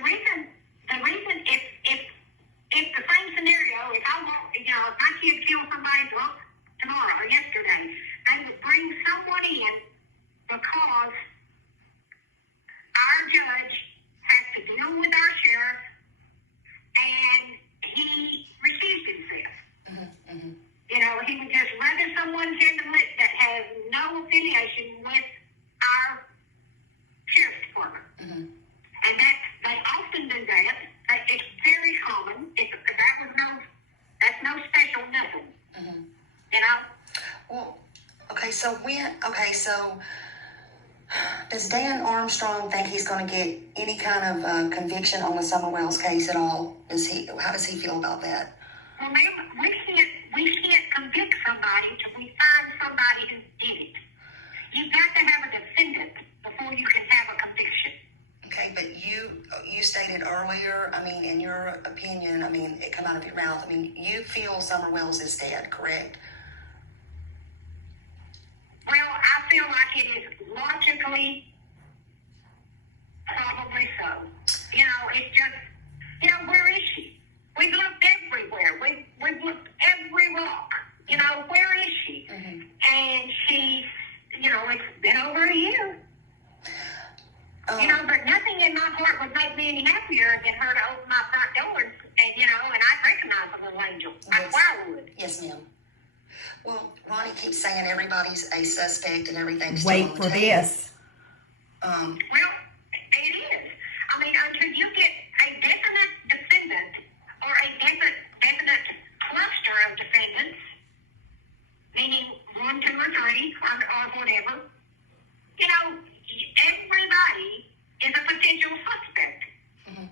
the reason if the same scenario, if I want, if my kid killed somebody tomorrow or yesterday, they would bring someone in because our judge has to deal with our sheriff, and he recused himself. Mm-hmm. He would just rather someone handle it that has no affiliation with our sheriff's department. Mm-hmm. And they often do that. It's very common. That's no special nothing. Mm-hmm. Well, so does Dan Armstrong think he's going to get any kind of conviction on the Summer Wells case at all? How does he feel about that? Well, ma'am, we can't convict somebody till we find somebody who did it. You've got to have a defendant before you can have a conviction. Okay, but you stated earlier, in your opinion, it come out of your mouth, you feel Summer Wells is dead, correct? Well, I feel like it is logically probably so. It's just, where is she? We've looked everywhere. We've looked every rock. Where is she? Mm-hmm. And she's, it's been over a year. But nothing in my heart would make me any happier than her to open my front door and I'd recognize a little angel. Yes. I would. Yes, ma'am. Well, Ronnie keeps saying everybody's a suspect and everything's Wait still on for the table. this. Well, it is. Until you get a definite defendant or a definite cluster of defendants, meaning 1, 2, or 3, or whatever, everybody is a potential suspect. Mm-hmm.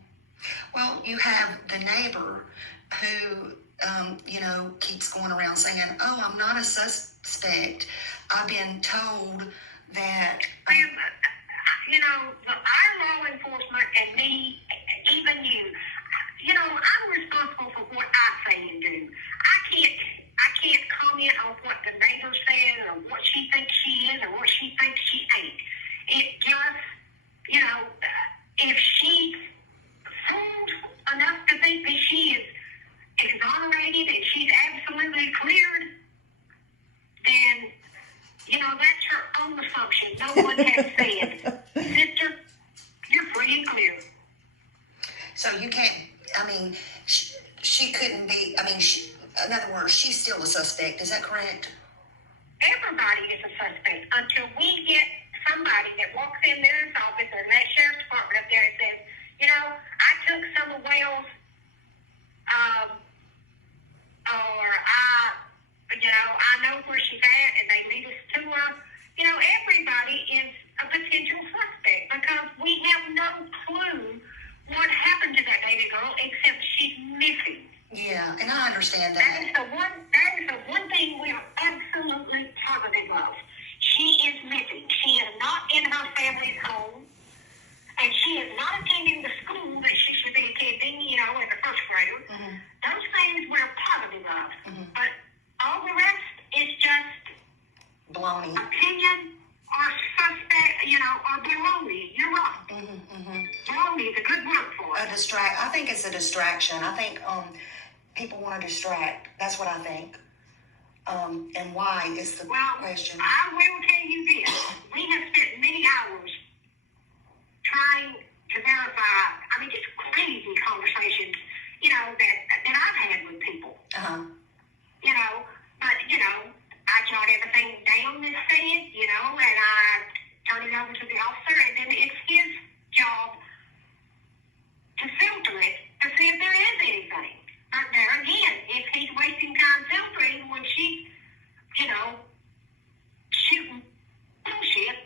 Well, you have the neighbor who, keeps going around saying, "Oh, I'm not a suspect. I've been told that." Our law enforcement and me, even you, I'm responsible for what I say and do. I can't comment on what the neighbor says or what she thinks she is or what she thinks she ain't. It just, if she's fooled enough to think that she is exonerated and she's absolutely cleared, then, that's her own assumption. No one has said, "Sister, you're free and clear." So you can't, she couldn't be, in other words, she's still a suspect. Is that correct? Everybody is a suspect until we get somebody that walks in their office or that sheriff's department up there and says, I took Summer Wells, or I know where she's at, and they lead us to her. Everybody is a potential suspect because we have no clue what happened to that baby girl except she's missing. Yeah, and I understand that. That is the one thing we are absolutely positive of. She is missing. She is not in her family's home, and she is not attending the school that she should be attending, in the first grade. Mm-hmm. Those things we're positive of. Mm-hmm. But all the rest is just baloney. Opinion or suspect, or baloney. You're right. Mm-hmm, mm-hmm. Baloney is a good word for it. I think it's a distraction. I think people want to distract. That's what I think. And why is the question. I will tell you this. We have spent many hours trying to verify, just crazy conversations, that I've had with people. Uh-huh. But, I jot everything down that's said, and I turn it over to the officer, and then it's his job to filter it to see if there is anything. But there again, if he's wasting time filtering when she's, shooting bullshit,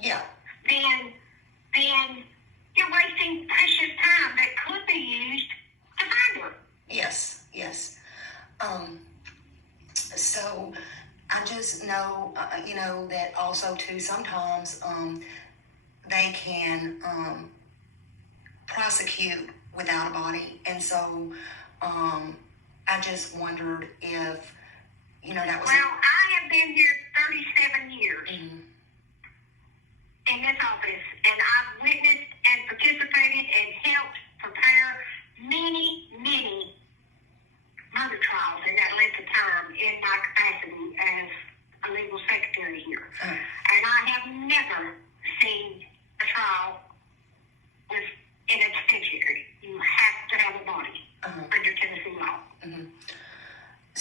yeah, then you're wasting precious time that could be used to find her. Yes. So I just know, that also too sometimes they can prosecute without a body, and so I just wondered if that was. Well, I have been here 37 years in this office, and I've witnessed and participated and helped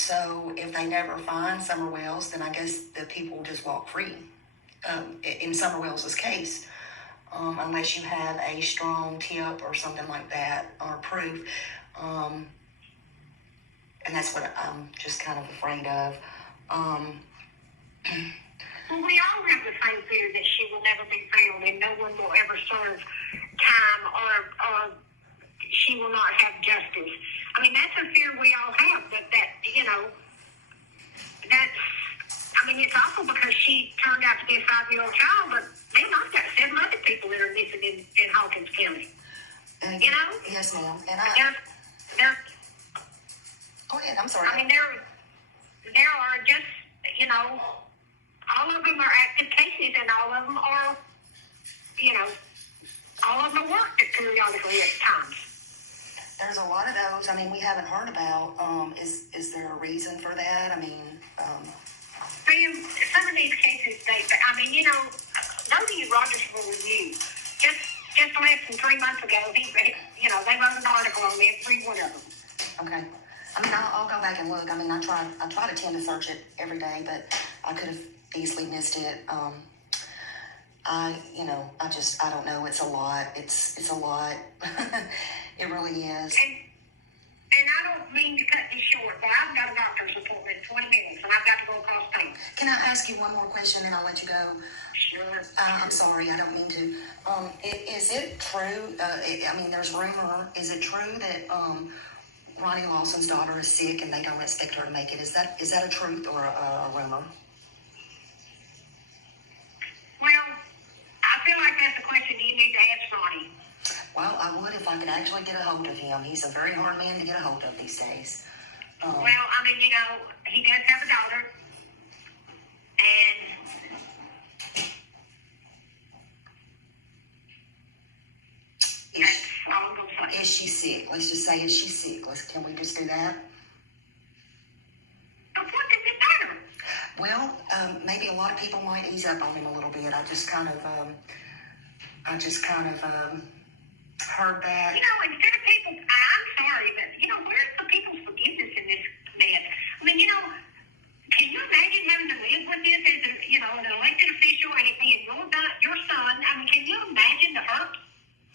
So if they never find Summer Wells, then I guess the people just walk free. In Summer Wells's case, unless you have a strong tip or something like that or proof. And that's what I'm just kind of afraid of. Well, we all have the same fear that she will never be found and no one will ever serve time or she will not have justice. I mean, that's a fear we all have, but it's awful because she turned out to be a 5-year-old child, but then I've got 7 other people that are missing in Hawkins County. Yes, ma'am. And go ahead, I'm sorry. I mean, there are just, all of them are active cases, and all of them are, all of them are worked periodically at times. There's a lot of those. I mean, we haven't heard about. Is there a reason for that? I mean, some of these cases, Nobody Rogersville Review, just less than 3 months ago, they wrote an article on every one of them. Okay. I mean, I'll go back and look. I mean, I try to tend to search it every day, but I could have easily missed it. I don't know. It's a lot. It's a lot. It really is. And I don't mean to cut this short, but I've got a doctor's appointment in 20 minutes, and I've got to go across town. Can I ask you one more question, and I'll let you go? Sure. I'm sorry, I don't mean to. Is it true? There's rumor. Is it true that Ronnie Lawson's daughter is sick and they don't expect her to make it? Is that a truth or a rumor? Well, I feel like that's a question you need to ask Ronnie. Well, I would if I could actually get a hold of him. He's a very hard man to get a hold of these days. He does have a daughter, and that's all I'm going to say. Is she sick? Let's just say, is she sick? Can we just do that? What does it matter? Well, maybe a lot of people might ease up on him a little bit. I just kind of heard that. Instead of people, I'm sorry, but, where's the people's forgiveness in this mess? I mean, can you imagine having to live with this as an elected official and it being your son? I mean, can you imagine the hurt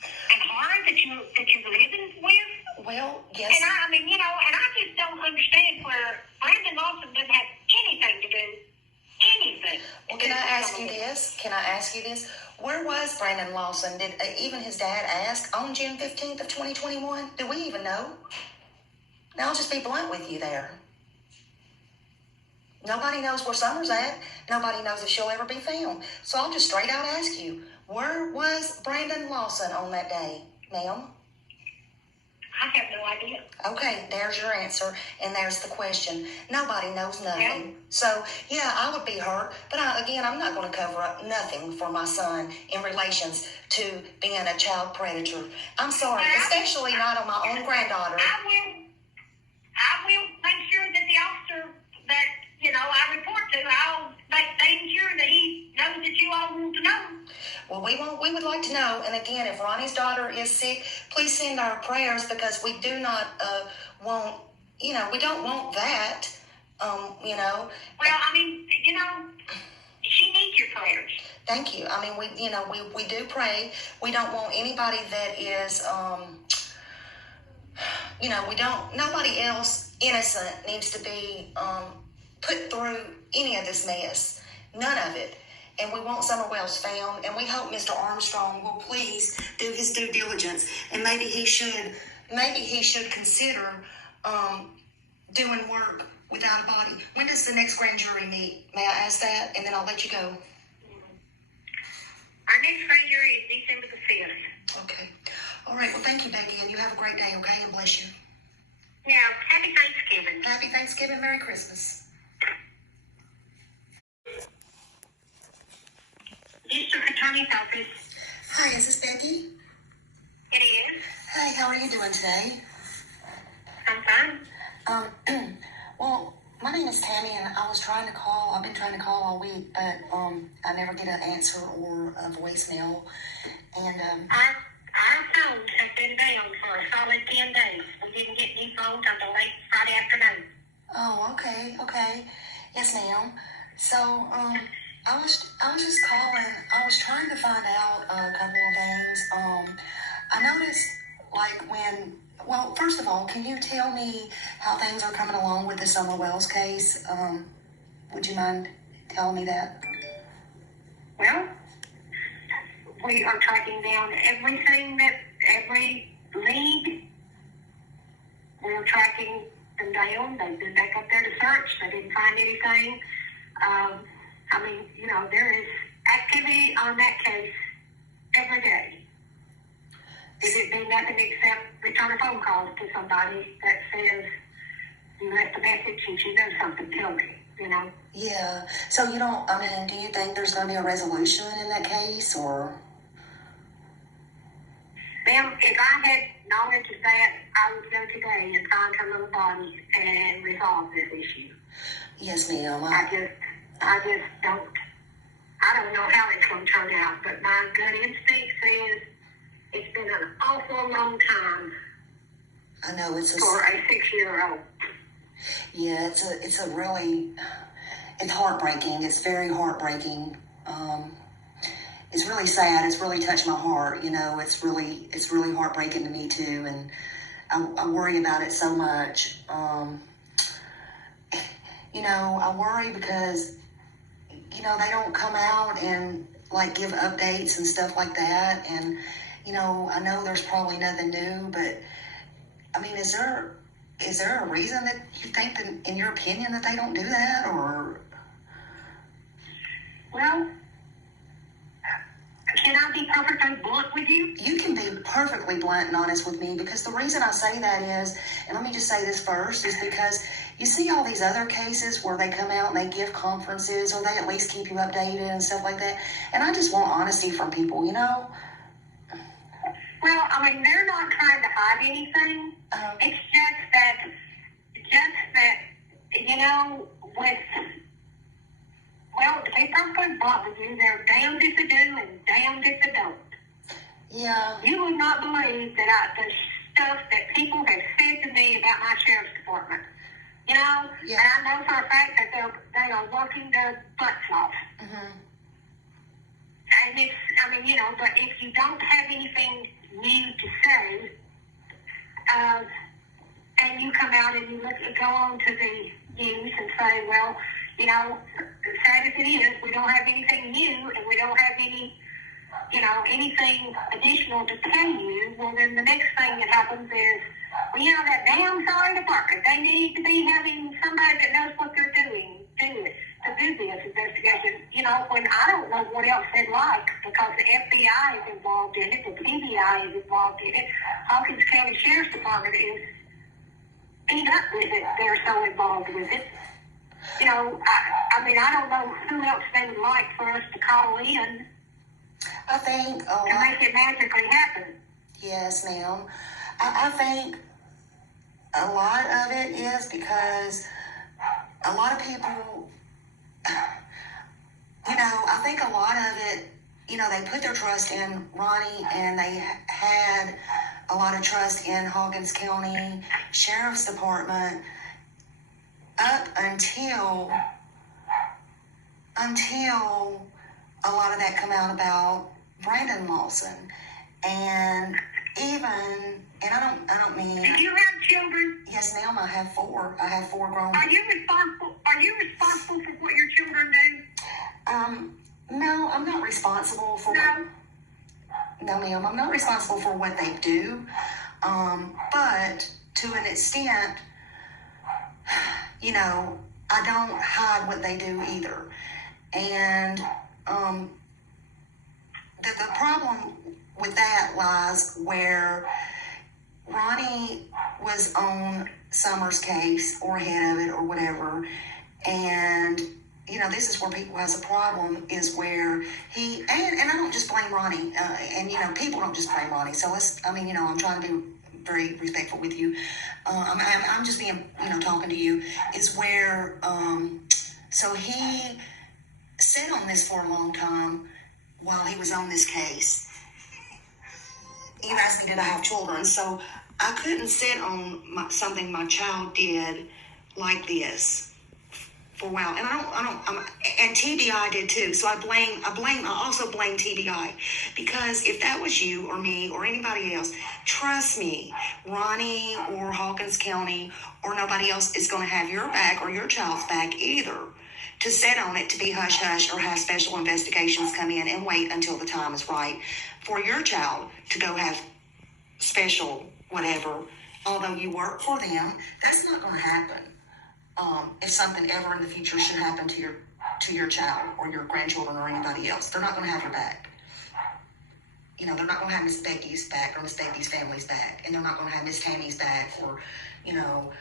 and horror that you're living with? Well, yes. And I just don't understand where Brandon Lawson doesn't have anything to do. Anything. Well, can I ask you this? Where was Brandon Lawson? Did even his dad ask on June 15th of 2021? Do we even know? Now, I'll just be blunt with you there. Nobody knows where Summer's at. Nobody knows if she'll ever be found. So I'll just straight out ask you, where was Brandon Lawson on that day, ma'am? I have no idea. Okay, there's your answer, and there's the question. Nobody knows nothing. Yeah. So, yeah, I would be hurt, but I'm not going to cover up nothing for my son in relations to being a child predator. I'm sorry, especially not on my own granddaughter. I will make sure that the officer that, I report to, I'll make sure that he knows that you all want to know. Well, we would like to know, and again, if Ronnie's daughter is sick, please send our prayers because we do not want, we don't want that, Well, she needs your prayers. Thank you. I mean, we do pray. We don't want anybody that is, nobody else innocent needs to be put through any of this mess. None of it. And we want Summer Wells found, and we hope Mr. Armstrong will please do his due diligence, and maybe he should consider doing work without a body. When does the next grand jury meet? May I ask that, and then I'll let you go. Our next grand jury is December the 5th. Okay. All right. Well, thank you, Becky, and you have a great day. Okay, and bless you. Yeah. Happy Thanksgiving. Happy Thanksgiving. Merry Christmas. District Attorney's Office. Hi, is this Becky? It is. Hey, how are you doing today? I'm fine. Well, my name is Tammy, and I've been trying to call all week, but I never get an answer or a voicemail. And our phones have been down for a solid 10 days. We didn't get new phones until late Friday afternoon. Oh, okay, okay. Yes, ma'am. So, I was just calling. I was trying to find out a couple of things. I noticed, like, well, first of all, can you tell me how things are coming along with the Summer Wells case? Would you mind telling me that? Well, we are tracking down every lead. We're tracking them down. They've been back up there to search. They didn't find anything. There is activity on that case every day. If it be nothing except return a phone call to somebody that says you left a message and you know something, tell me, Yeah. So do you think there's going to be a resolution in that case, or? Ma'am, if I had knowledge of that, I would go today and find her little body and resolve this issue. Yes, ma'am. I just don't. I don't know how it's going to turn out, but my gut instinct says it's been an awful long time. I know for a 6-year-old. Yeah, it's heartbreaking. It's very heartbreaking. It's really sad. It's really touched my heart. It's really heartbreaking to me too, and I worry about it so much. I worry because they don't come out and like give updates and stuff like that, and I know there's probably nothing new, but I mean, is there a reason that you think that, in your opinion, that they don't do that, or? Well, can I be perfectly blunt with you? You can be perfectly blunt and honest with me, because the reason I say that is, and let me just say this first, is because you see all these other cases where they come out and they give conferences, or they at least keep you updated and stuff like that, and I just want honesty from people, Well, they're not trying to hide anything. It's just that, to be perfectly blunt with you, they're damned if they do and damned if they don't. Yeah. You would not believe the stuff that people have said to me about my sheriff's department. Yeah. And I know for a fact that they are working their butts off. Mm-hmm. And but if you don't have anything new to say, and you come out and you go on to the news and say, well, sad as it is, we don't have anything new and we don't have anything additional to tell you. Well, then the next thing that happens is, that damn sorry department, they need to be having somebody that knows what they're doing to do this investigation. When I don't know what else they'd like, because the FBI is involved in it, the PBI is involved in it, Hawkins County Sheriff's Department is beat up with it. They're so involved with it. I don't know who else they would like for us to call in. I think to make it magically happen. Yes, ma'am. I think a lot of it is because a lot of people, I think a lot of it, they put their trust in Ronnie, and they had a lot of trust in Hawkins County Sheriff's Department up until a lot of that come out about Brandon Lawson. And I don't mean. Do you have children? Yes, ma'am. I have 4. I have 4 grown. Are you responsible for what your children do? No, I'm not responsible for. No. No, ma'am. I'm not responsible for what they do. But to an extent, I don't hide what they do either. And the problem with that lies where Ronnie was on Summer's case, or head of it, or whatever, and this is where people has a problem, is where he, and I don't just blame Ronnie, and people don't just blame Ronnie, so I'm trying to be very respectful with you. I'm just being, talking to you, is where, so he sat on this for a long time while he was on this case. You asked me, did I have children? So I couldn't sit on something my child did like this for a while, and and TBI did too. So I also blame TBI, because if that was you or me or anybody else, trust me, Ronnie or Hawkins County or nobody else is going to have your back or your child's back either, to sit on it, to be hush hush, or have special investigations come in and wait until the time is right for your child to go have special whatever. Although you work for them, that's not going to happen. If something ever in the future should happen to your child or your grandchildren or anybody else, they're not going to have your back. You know, they're not going to have Miss Becky's back or Miss Becky's family's back, and they're not going to have Miss Tammy's back or, you know,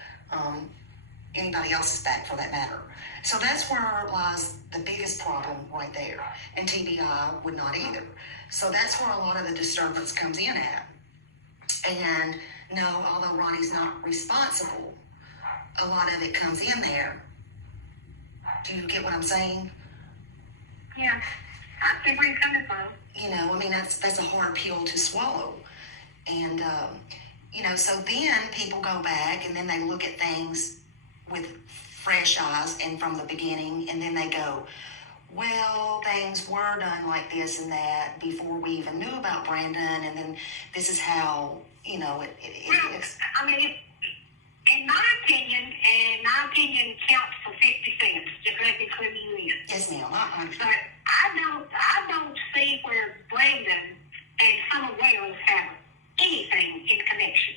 anybody else's back for that matter. So that's where lies the biggest problem right there. And TBI would not either. So that's where a lot of the disturbance comes in at. And no, although Ronnie's not responsible, a lot of it comes in there. Do you get what I'm saying? Yeah, I see where you're coming from. You know, I mean, that's a hard pill to swallow. And, you know, so then people go back and then they look at things with fresh eyes and from the beginning, and then they go, well, things were done like this and that before we even knew about Brandon, and then this is how, you know, it is. I mean, in my opinion counts for 50 cents. Just let me clue you in. Yes, ma'am. I But I don't see where Brandon and Summer Wales have anything in connection.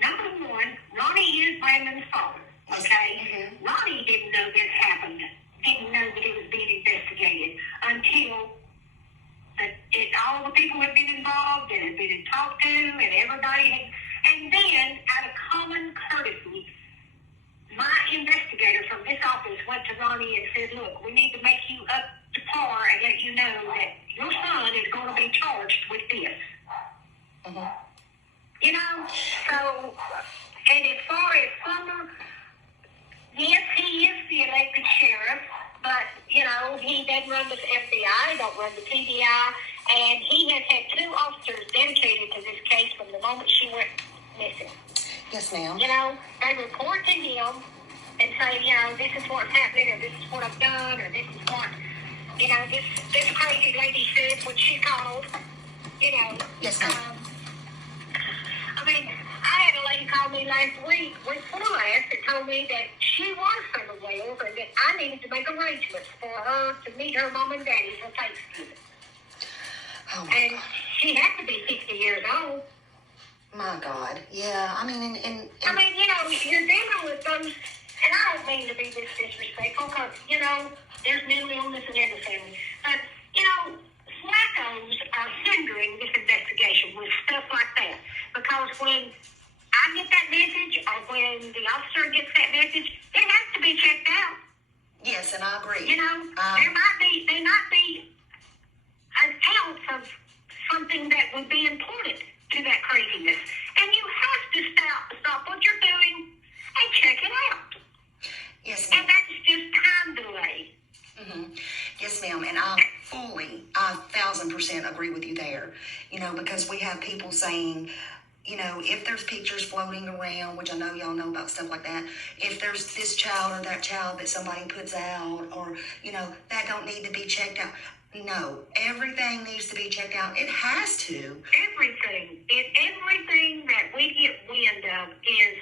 Number one, Ronnie is Brandon's father. Okay? Mm-hmm. Ronnie didn't know this happened. Didn't know that it was being investigated until all the people had been involved and had been talked to, and everybody had. And then, out of common courtesy, my investigator from this office went to Ronnie and said, look, we need to make you up to par and let you know that your son is going to be charged with this. Mm-hmm. You know? So, and as far as Summer, yes, he is the elected sheriff, but, you know, he doesn't run the FBI, don't run the TBI, and he has had 2 officers dedicated to this case from the moment she went missing. Yes, ma'am. You know, they report to him and say, you know, this is what's happening, or this is what I've done, or this is what, you know, this crazy lady said when she called, you know. Yes, ma'am. I mean, I had a lady call me last week before last and told me that she was Summer Wales and that I needed to make arrangements for her to meet her mom and daddy for Thanksgiving. Oh, And God. she had to be 60 years old. My God. Yeah, I mean, and I mean, you know, you're dealing with those, and I don't mean to be this disrespectful because, you know, there's mental illness in every family. But, you know, slackos are hindering this investigation with stuff like that. Because when I get that message or when the officer gets that message, it has to be checked out. yes, and I agree. You know, there might be an ounce of something that would be important to that craziness. And you have to stop what you're doing and check it out. Yes, ma'am. And that's just time delay. Mm-hmm. Yes, ma'am. And I 1,000% agree with you there. You know, because we have people saying, you know, if there's pictures floating around, which I know y'all know about stuff like that, if there's this child or that child that somebody puts out, or, you know, that don't need to be checked out. No, everything needs to be checked out. It has to. Everything that we get wind of is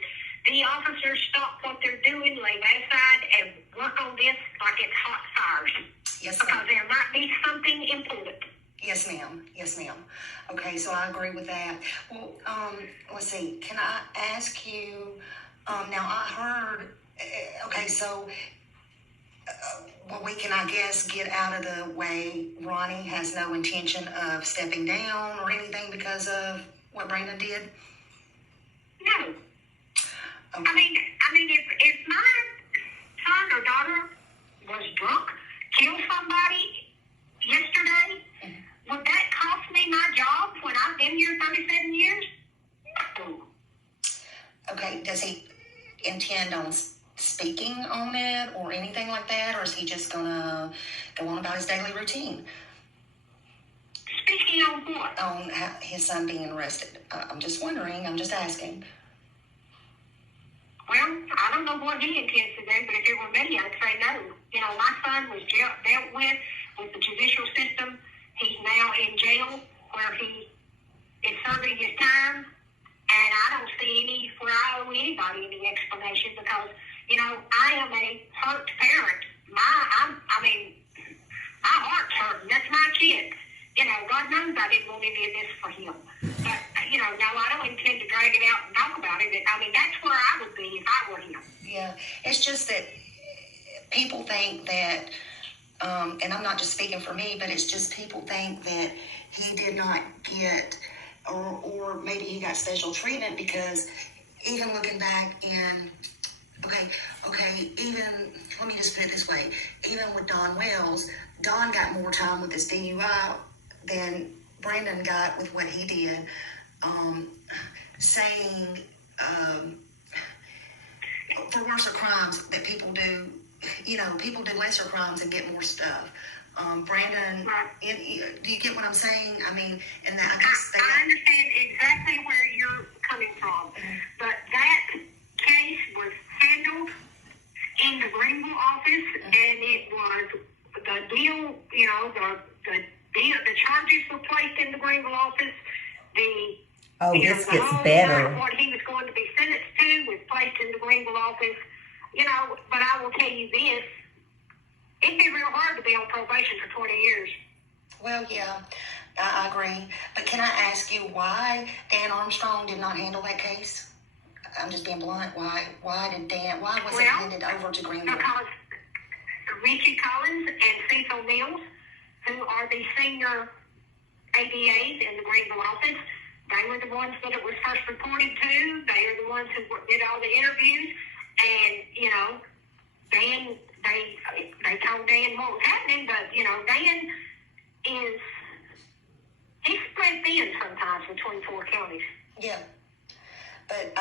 the officers stop what they're doing, lay that aside, and work on this like it's hot fires. Yes, Because ma'am. there might be something important. Yes, ma'am. Yes, ma'am. Okay, so I agree with that. Well, let's see. Can I ask you, now I heard, okay, so, well, we can, I guess, get out of the way. Ronnie has no intention of stepping down or anything because of what Brandon did? No. Okay. I mean, if my son or daughter was drunk, killed somebody yesterday, would that cost me my job when I've been here 37 years? No. Okay, does he intend on speaking on it or anything like that, or is he just gonna go on about his daily routine? Speaking on what? On his son being arrested. I'm just wondering. I'm just asking. Well, I don't know what he intends to do, but if it were me, I'd say no. You know, my son was dealt with the judicial system. He's now in jail where he is serving his time, and I don't see any where I owe anybody any explanation because, you know, I am a hurt parent. My heart's hurting. That's my kid. You know, God knows I didn't want any of this for him. But, you know, no, I don't intend to drag it out and talk about it. I mean, that's where I would be if I were him. Yeah, it's just that people think that, and I'm not just speaking for me, but it's just people think that he did not get, or maybe he got special treatment because even looking back in, even, let me just put it this way, even with Don Wells, Don got more time with his DUI than Brandon got with what he did, saying for worser crimes that people do, you know, people do lesser crimes and get more stuff. Brandon, do you get what I'm saying? I mean, and that I understand exactly where you're coming from, but that case was handled in the Greenville office, and it was the deal. You know, the charges were placed in the Greenville office. This gets better. What he was going to be sentenced to was placed in the Greenville office. You know, but I will tell you this. It'd be real hard to be on probation for 20 years. Well, yeah, I agree. But can I ask you why Dan Armstrong did not handle that case? I'm just being blunt. Why was it handed over to Greenville? Because Richie Collins and Cecil Mills, who are the senior ADAs in the Greenville office, they were the ones that it was first reported to. They are the ones who did all the interviews. And, you know, they told Dan what was happening, but, you know, Dan he's spread thin sometimes between 4 counties. Yeah. But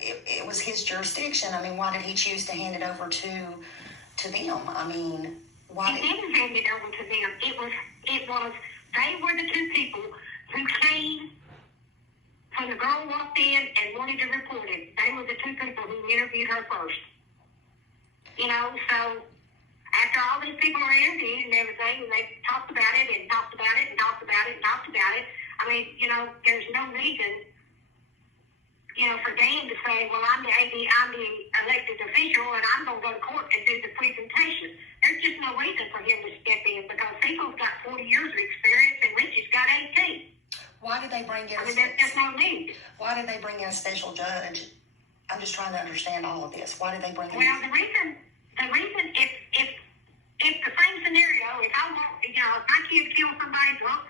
it was his jurisdiction. I mean, why did he choose to hand it over to them? I mean, why he didn't hand it over to them. It was they were the two people who came when the girl walked in and wanted to report it. They were the two people who interviewed her first. You know, so after all these people were interviewed and everything, and they talked about it and talked about it and talked about it and talked about it, I mean, you know, there's no reason, you know, for Dan to say, well, I'm the elected official and I'm going to go to court and do the presentation. There's just no reason for him to step in because Cecil's got 40 years of experience and Richie's got 18. Why did they bring in there's just no need. Why did they bring in a special judge? I'm just trying to understand all of this. Why did they bring in? Well, the reason, if the same scenario, if my kid kills somebody drunk,